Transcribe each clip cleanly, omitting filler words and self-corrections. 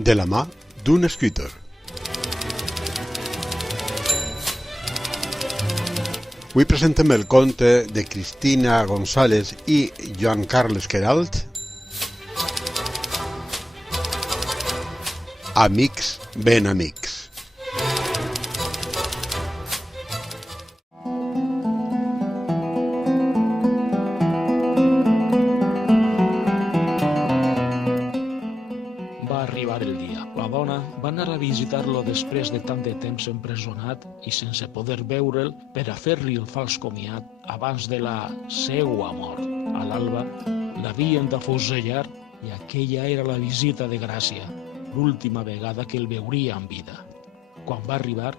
de la mà d'un escriptor. Avui presentem el conte de Cristina González i Joan Carles Queralt, Amics ben amics. Va arribar el dia. La dona va anar a visitar-lo després de tant de temps empresonat i sense poder veure'l per a fer-li el fals comiat abans de la seua mort. A l'alba l'havien d'afusellar i aquella era la visita de gràcia, l'última vegada que el veuria en vida. Quan va arribar,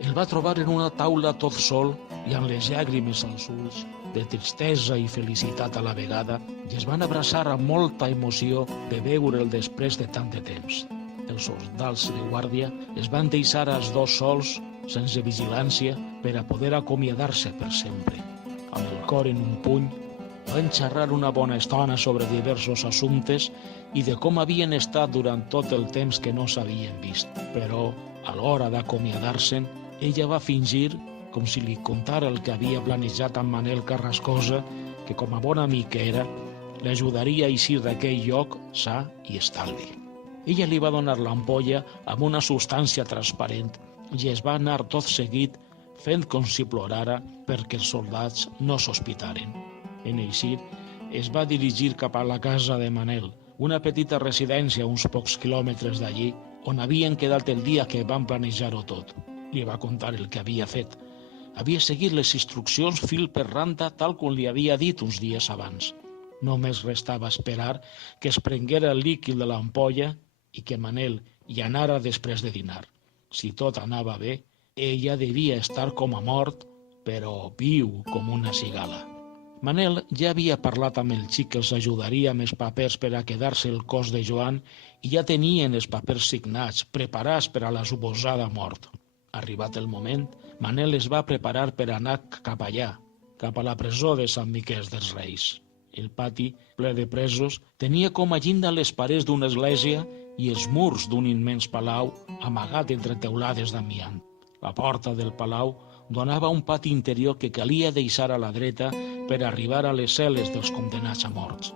el va trobar en una taula tot sol i amb les llàgrimes als ulls, de tristesa i felicitat a la vegada, i es van abraçar amb molta emoció de veure'l després de tant de temps. Els soldats de guàrdia es van deixar els dos sols, sense vigilància, per a poder acomiadar-se per sempre. Amb el cor en un puny, van xerrar una bona estona sobre diversos assumptes i de com havien estat durant tot el temps que no s'havien vist. Però, a l'hora d'acomiadar-se'n, ella va fingir com si li contara el que havia planejat amb Manel Carrascosa, que com a bon amic que era, l'ajudaria a eixir d'aquell lloc sa i estalvi. Ella li va donar l'ampolla amb una substància transparent i es va anar tot seguit fent com si plorara perquè els soldats no sospitaren. En eixir, es va dirigir cap a la casa de Manel, una petita residència a uns pocs quilòmetres d'allí, on havien quedat el dia que van planejar-ho tot. Li va contar el que havia fet. Havia seguit les instruccions fil per randa tal com li havia dit uns dies abans. Només restava esperar que es prenguera el líquid de l'ampolla i que Manel hi anara després de dinar. Si tot anava bé, ella devia estar com a mort, però viu com una cigala. Manel ja havia parlat amb el xic que els ajudaria amb els papers per a quedar-se el cos de Joan i ja tenien els papers signats, preparats per a la suposada mort. Arribat el moment, Manel es va preparar per anar cap allà, cap a la presó de Sant Miquel dels Reis. El pati, ple de presos, tenia com a llinda les parets d'una església i els murs d'un immens palau amagat entre teulades d'amiant. La porta del palau donava a un pati interior que calia deixar a la dreta per arribar a les cel·les dels condemnats a morts.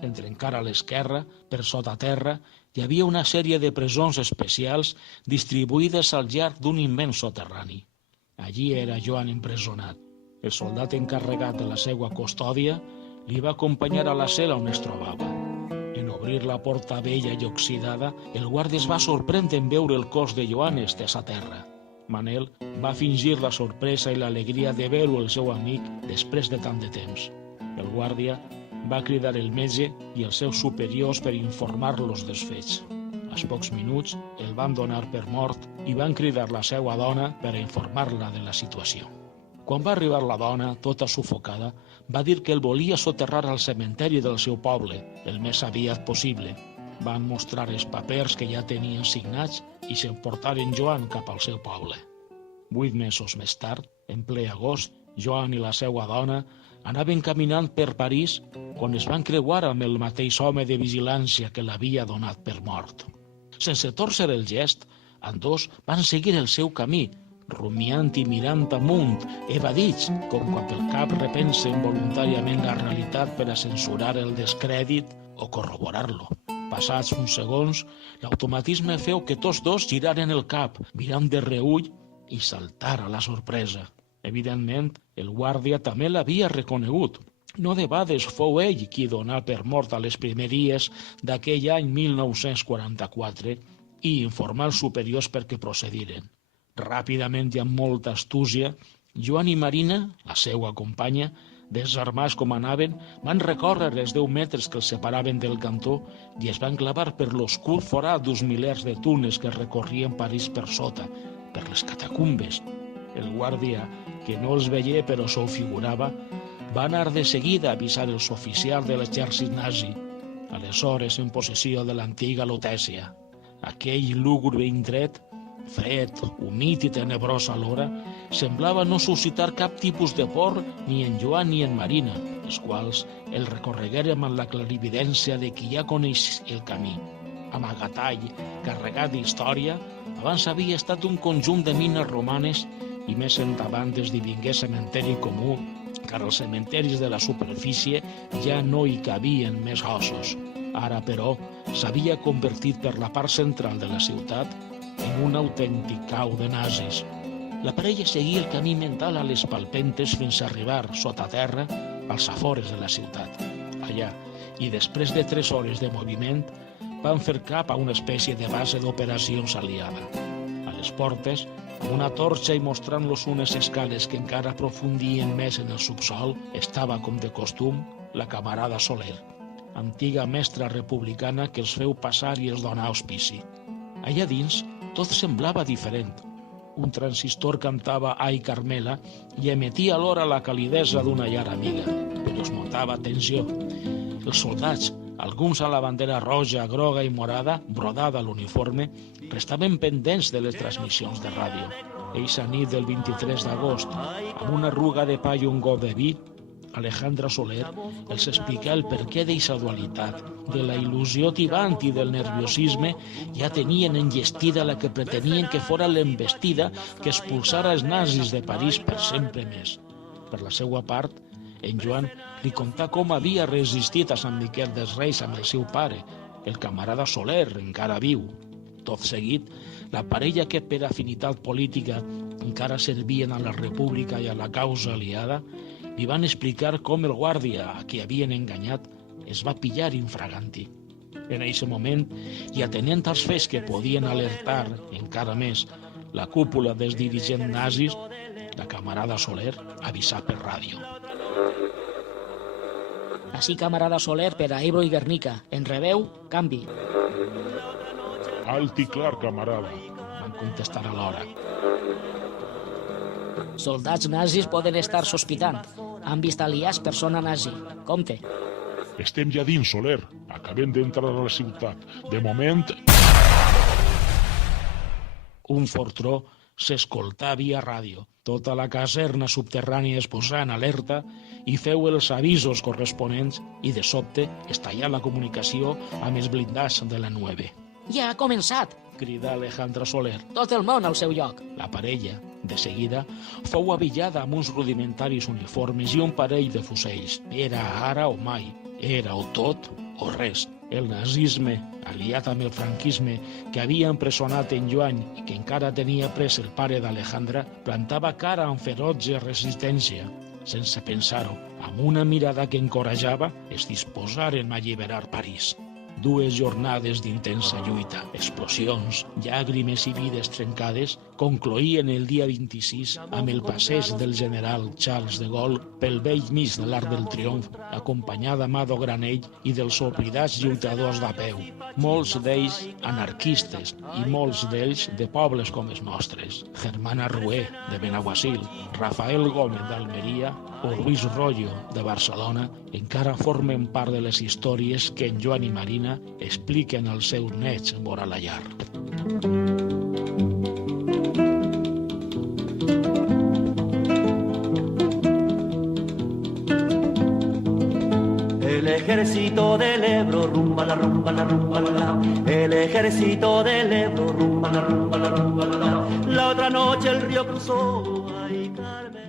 Encara a l'esquerra, per sota terra, hi havia una sèrie de presons especials distribuïdes al llarg d'un immens soterrani. Allí era Joan empresonat. El soldat encarregat de la seva custòdia li va acompanyar a la cel·la on es trobava. En obrir la porta vella i oxidada, el guàrdia es va sorprendre en veure el cos de Joan estès a terra. Manel va fingir la sorpresa i l'alegria de veure el seu amic després de tant de temps. El guàrdia va cridar el metge i els seus superiors per informar-los dels fets. Als pocs minuts el van donar per mort i van cridar la seva dona per a informar-la de la situació. Quan va arribar la dona, tota sufocada, va dir que el volia soterrar al cementeri del seu poble, el més aviat possible. Van mostrar els papers que ja tenien signats i s'emportaren Joan cap al seu poble. 8 mesos més tard, en ple agost, Joan i la seva dona anaven caminant per París quan es van creuar amb el mateix home de vigilància que l'havia donat per mort. Sense tòrcer el gest, ambdós van seguir el seu camí, rumiant i mirant amunt, evadits, com quan pel cap repensen voluntàriament la realitat per a censurar el descrèdit o corroborar-lo. Passats uns segons, l'automatisme feu que tots dos giraren el cap, mirant de reüll i saltar a la sorpresa. Evidentment, el guàrdia també l'havia reconegut. No debades fou ell qui donà per mort a les primeries d'aquell any 1944 i informar els superiors perquè procediren. Ràpidament i amb molta astúcia, Joan i Marina, la seva companya, desarmats com anaven, van recórrer els 10 metres que els separaven del cantó i es van clavar per l'oscur forat d'uns milers de túnels que recorrien París per sota, per les catacumbes. El guàrdia, que no els veia però s'ho figurava, va anar de seguida a avisar els oficials de l'exèrcit nazi, aleshores en possessió de l'antiga Lutècia. Aquell lúgubre indret, fred, humit i tenebrós alhora, semblava no suscitar cap tipus de por ni en Joan ni en Marina, els quals el recorregueren amb la clarividència de qui ja coneix el camí. amagatall, carregat d'història, abans havia estat un conjunt de mines romanes i més endavant esdevingué cementeri comú, car als cementaris de la superfície ja no hi cabien més ossos. Ara, però, s'havia convertit per la part central de la ciutat en un autèntic cau de nazis. La parella seguia el camí mental a les palpentes fins a arribar sota terra als afores de la ciutat. Allà, i després de 3 hores de moviment, van fer cap a una espècie de base d'operacions aliada. A les portes, amb una torxa i mostrant-los unes escales que encara aprofundien més en el subsol, estava, com de costum, la camarada Soler, antiga mestra republicana que els feu passar i els donà auspici. Allà dins, tot semblava diferent. Un transistor cantava Ai Carmela i emetia alhora la calidesa d'una llar amiga, però es notava tensió. Els soldats, alguns a la bandera roja, groga i morada, brodada a l'uniforme, restaven pendents de les transmissions de ràdio. Eixa nit del 23 d'agost, amb una arruga de pa i un got de vi, Alejandra Soler els explica el perquè d'eixa dualitat, de la il·lusió tibant i del nerviosisme. Ja tenien enllestida la que pretenien que fora l'embestida que expulsara els nazis de París per sempre més. Per la seva part, en Joan li contà com havia resistit a Sant Miquel dels Reis amb el seu pare, el camarada Soler, encara viu. Tot seguit, la parella que per afinitat política encara servien a la república i a la causa aliada, li van explicar com el guàrdia a qui havien enganyat es va pillar infraganti. En aquest moment, i atenent als fets que podien alertar encara més la cúpula dels dirigents nazis, la camarada Soler avisà per ràdio. Així, camarada Soler, per a Ebro i Guernica. En rebeu, canvi. Alt i clar, camarada, van contestar alhora. Soldats nazis poden estar sospitant. Han vist aliats per zona nazi. Compte. Estem ja dins, Soler. Acabem d'entrar a la ciutat. De moment... Un fortró s'escoltà via ràdio. Tota la caserna subterrània es posà en alerta i feu els avisos corresponents i, de sobte, estallà la comunicació amb els blindats de la 9. Ja ha començat! Cridà Alejandra Soler. Tot el món al seu lloc. La parella, de seguida, fou avillada amb uns rudimentaris uniformes i un parell de fusells. Era ara o mai. Era o tot o res. El nazisme, aliat amb el franquisme, que havia empresonat en Joan i que encara tenia pres el pare d'Alejandra, plantava cara amb ferotge resistència. Sense pensar-ho, amb una mirada que encorajava, es disposaren a alliberar París. 2 jornades d'intensa lluita, explosions, llàgrimes i vides trencades concloïen el dia 26 amb el passeig del general Charles de Gaulle pel vell mig de l'Arc del Triomf, acompanyada d'Amado Granell i dels oblidats lluitadors de peu, molts d'ells anarquistes i molts d'ells de pobles com els nostres, Germán Arrué, de Benaguasil, Rafael Gómez d'Almeria o Luis Rollo, de Barcelona, encara formen part de les històries que en Joan i Marina expliquen als seus nets vora la llar. El ejército del Ebro, rumba la rumba la rumba la la. El ejército del Ebro, rumba la rumba la rumba la la. La otra noche el río cruzó, ay Carmen.